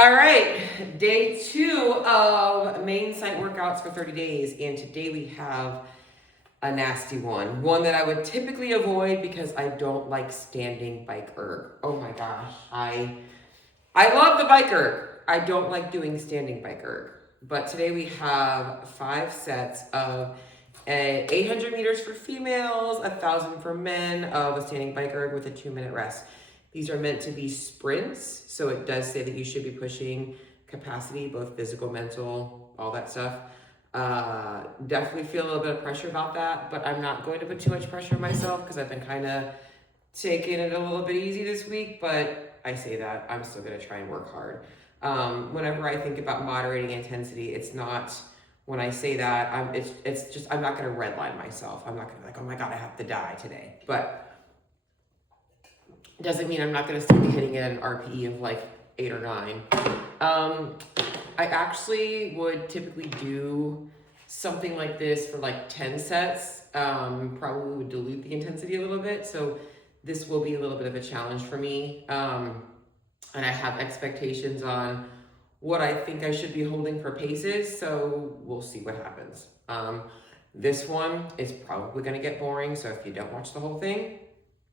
All right, day 2 of main site workouts for 30 days. And today we have a nasty one that I would typically avoid because I don't like standing bike erg. Oh my gosh, I love the bike erg. I don't like doing standing bike erg. But today we have 5 sets of 800 meters for females, 1,000 for men of a standing bike erg with a 2-minute rest. These are meant to be sprints, so it does say that you should be pushing capacity, both physical, mental, all that stuff. Definitely feel a little bit of pressure about that, but I'm not going to put too much pressure on myself because I've been kind of taking it a little bit easy this week, but I say that, I'm still going to try and work hard. Whenever I think about moderating intensity, it's not, when I say that, it's just, I'm not going to redline myself. I'm not going to be like, oh my God, I have to die today. But doesn't mean I'm not going to still be hitting it at an RPE of like 8 or 9. I actually would typically do something like this for like 10 sets. Probably would dilute the intensity a little bit. So this will be a little bit of a challenge for me. And I have expectations on what I think I should be holding for paces. So we'll see what happens. This one is probably going to get boring. So if you don't watch the whole thing,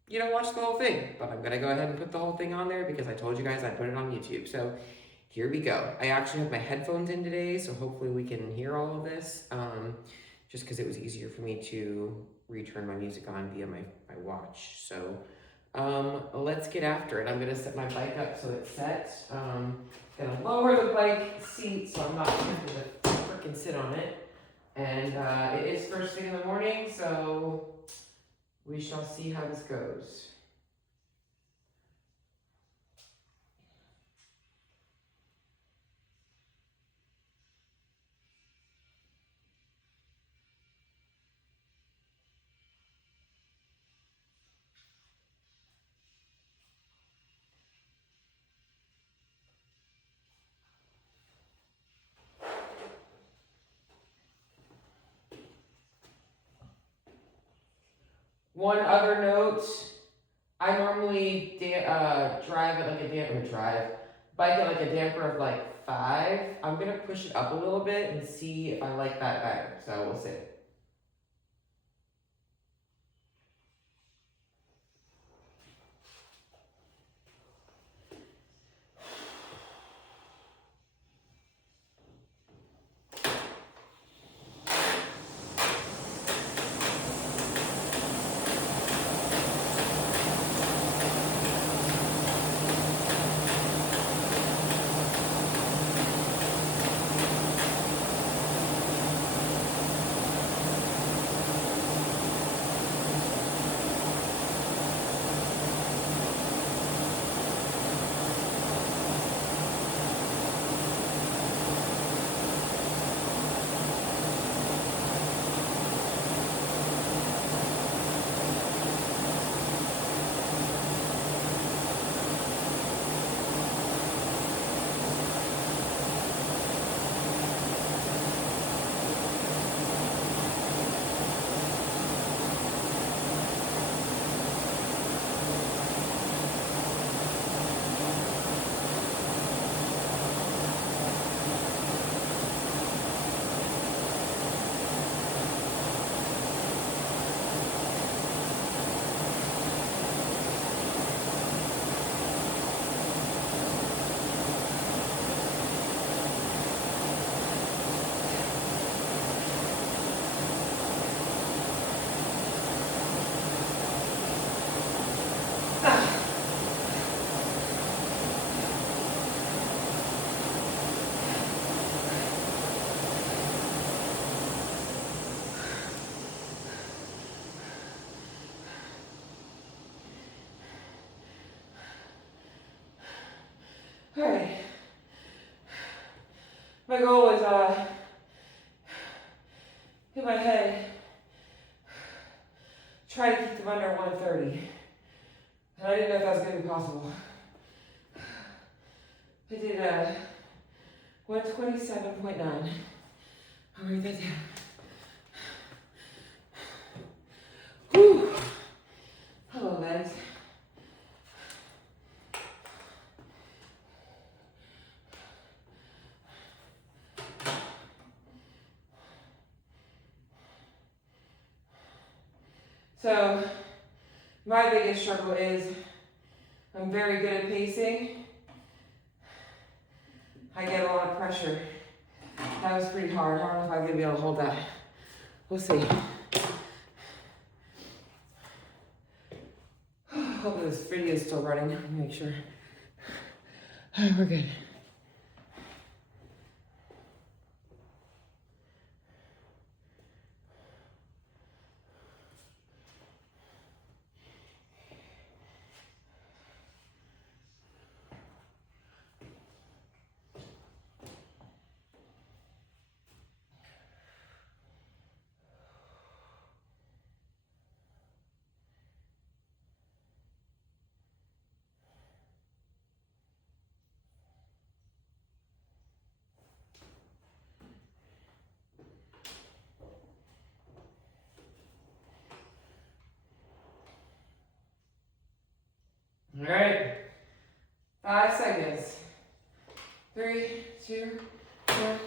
you don't watch the whole thing, but I'm gonna go ahead and put the whole thing on there because I told you guys I'd put it on YouTube. So here we go. I actually have my headphones in today, so hopefully we can hear all of this, just because it was easier for me to return my music on via my watch. So let's get after it. I'm gonna set my bike up so it's set. Gonna lower the bike seat so I'm not tempted to freaking sit on it. And it is first thing in the morning, so we shall see how this goes. One other note, I normally drive at like bike at like a damper of like 5. I'm gonna push it up a little bit and see if I like that better. So we'll see. All right. My goal is in my head, try to keep them under 130. And I didn't know if that was going to be possible. I did 127.9. I'll write that down. Whew. Hello, legs. So my biggest struggle is I'm very good at pacing. I get a lot of pressure. That was pretty hard. I don't know if I'm gonna be able to hold that. We'll see. Hopefully this video is still running. Let me make sure. We're good. All right, 5 seconds. 3, 2, 1.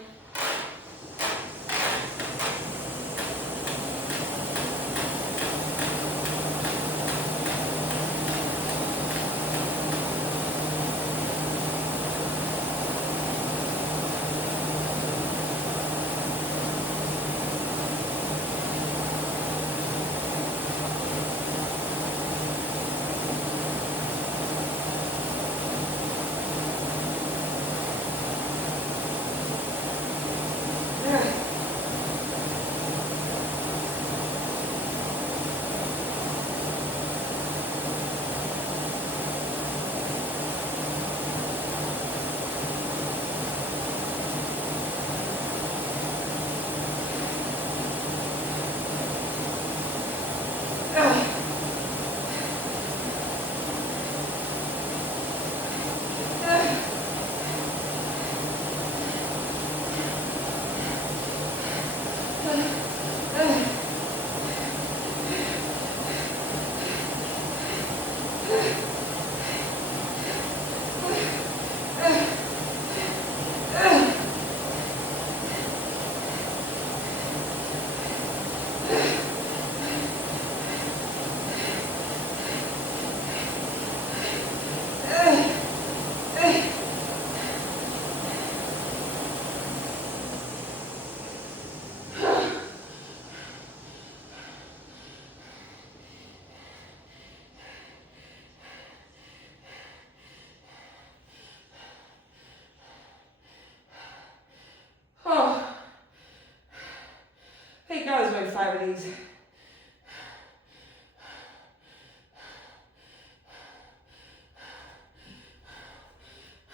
Oh, thank God there's only 5 of these.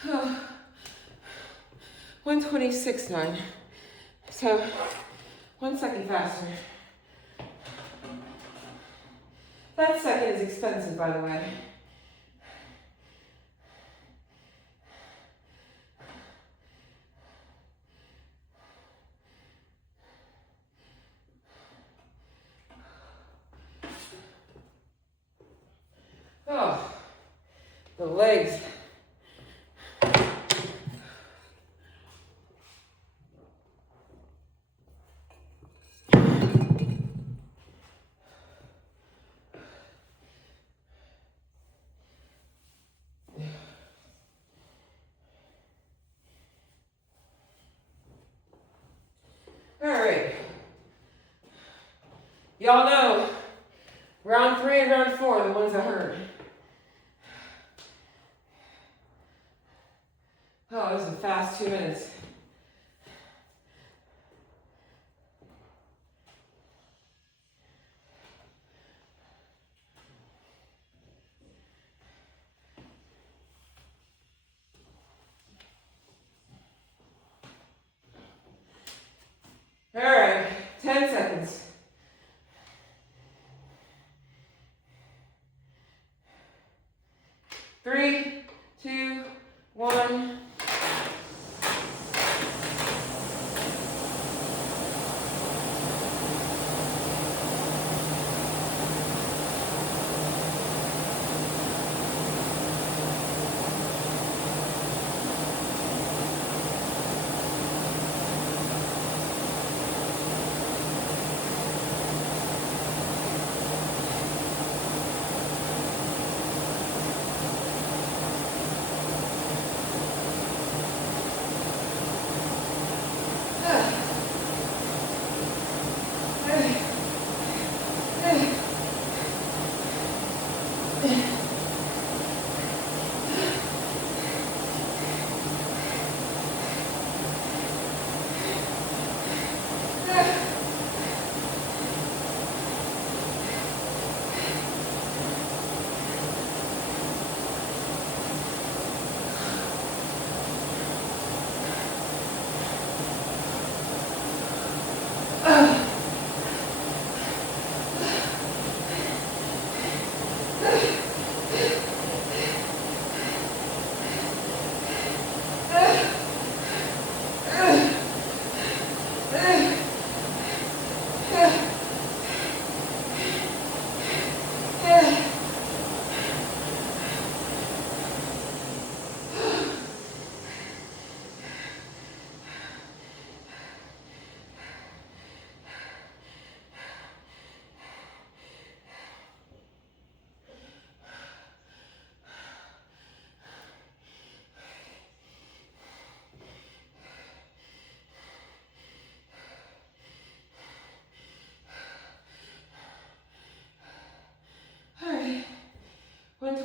Oh, 126.9. So 1 second faster. That second is expensive, by the way. Oh, the legs. All right. Y'all know round 3 and round 4 are the ones that hurt. Oh, this is a fast 2 minutes. All right, 10 seconds. Three, two, one.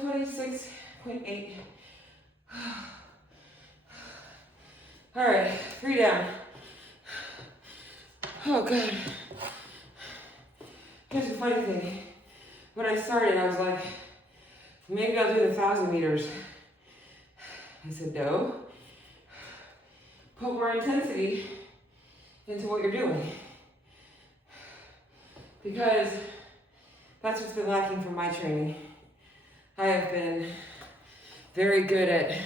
126.8. All right, 3 down. Oh, God. Here's the funny thing. When I started, I was like, maybe I'll do the 1,000 meters. I said, no. Put more intensity into what you're doing. Because that's what's been lacking from my training. I have been very good at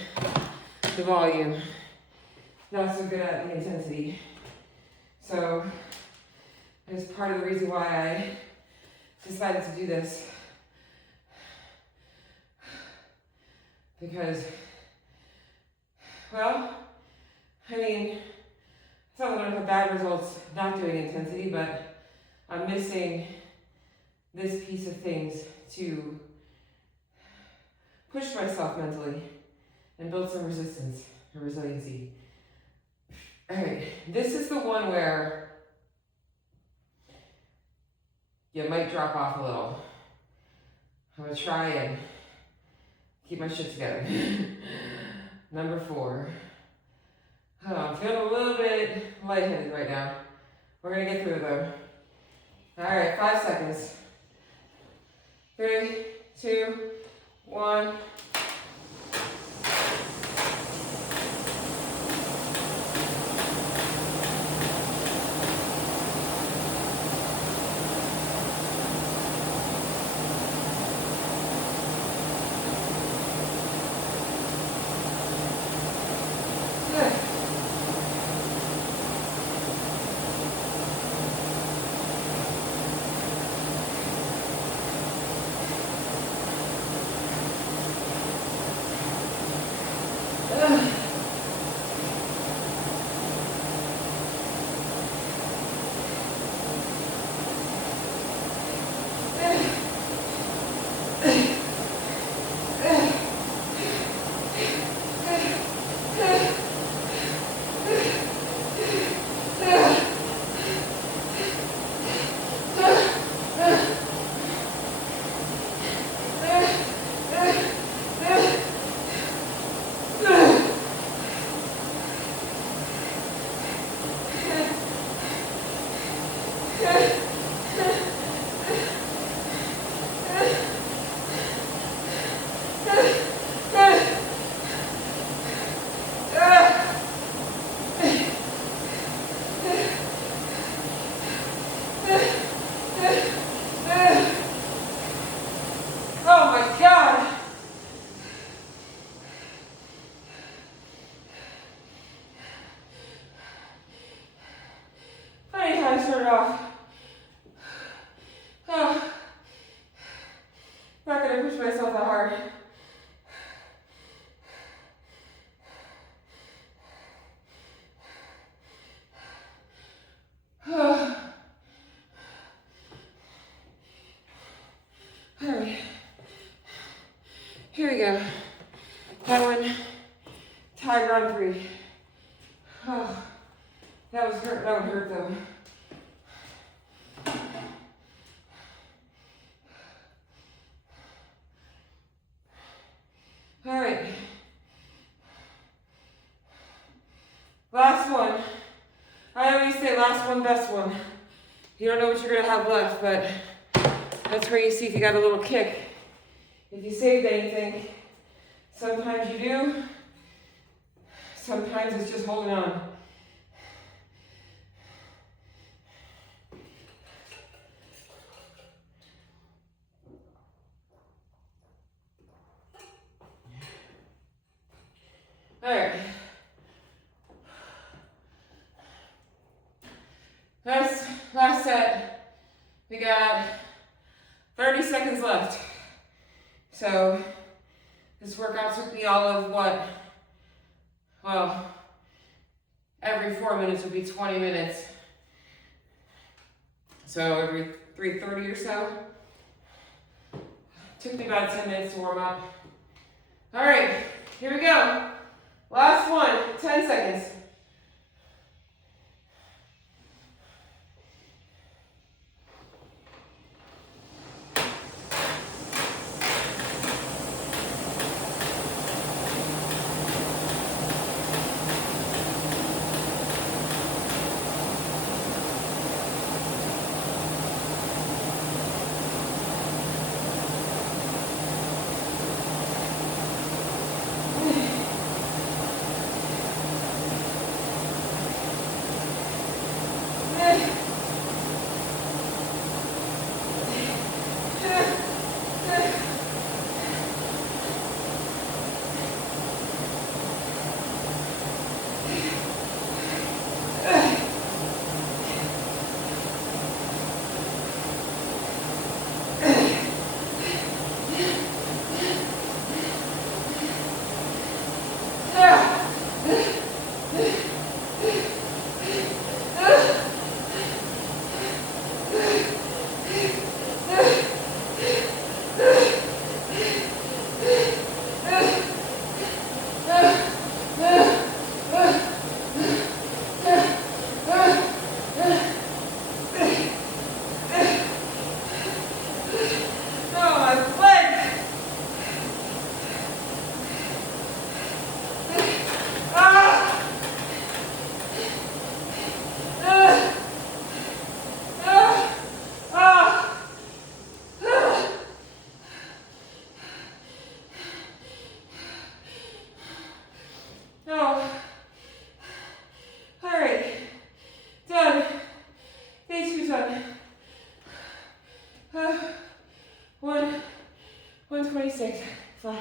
the volume, not so good at the intensity. So it's part of the reason why I decided to do this. Because, well, I mean, it's not that I don't have bad results not doing intensity, but I'm missing this piece of things to push myself mentally and build some resistance or resiliency. All right, this is the one where you might drop off a little. I'm gonna try and keep my shit together. Number 4. Oh, I'm feeling a little bit lightheaded right now. We're gonna get through it though. All right, 5 seconds. 3, 2, 1. Here we go. That one, tiger on 3. Oh, that was hurt. That would hurt though. All right. Last one. I always say last one, best one. You don't know what you're gonna have left, but that's where you see if you got a little kick. If you saved anything, sometimes you do, sometimes it's just holding on. All right. Last set. We got 30 seconds left. So this workout took me all of what? Well, every 4 minutes would be 20 minutes. So every 3:30 or so. Took me about 10 minutes to warm up. All right, here we go. Last one, 10 seconds. 26, flat.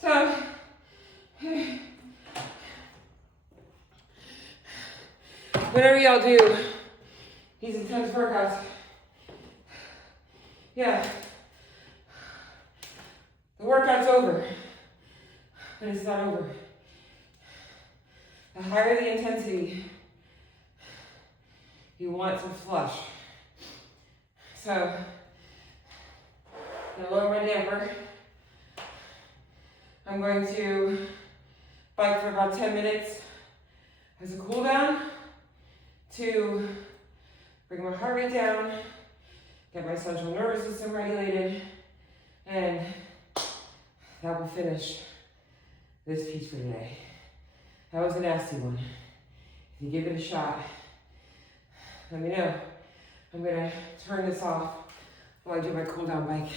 So, whenever y'all do these intense workouts, yeah, the workout's over, but it's not over. The higher the intensity, you want to flush. So, I'm gonna lower my damper. I'm going to bike for about 10 minutes as a cool down to bring my heart rate down, get my central nervous system regulated, and that will finish this piece for today. That was a nasty one. If you give it a shot, let me know. I'm gonna turn this off while I do my cool down bike.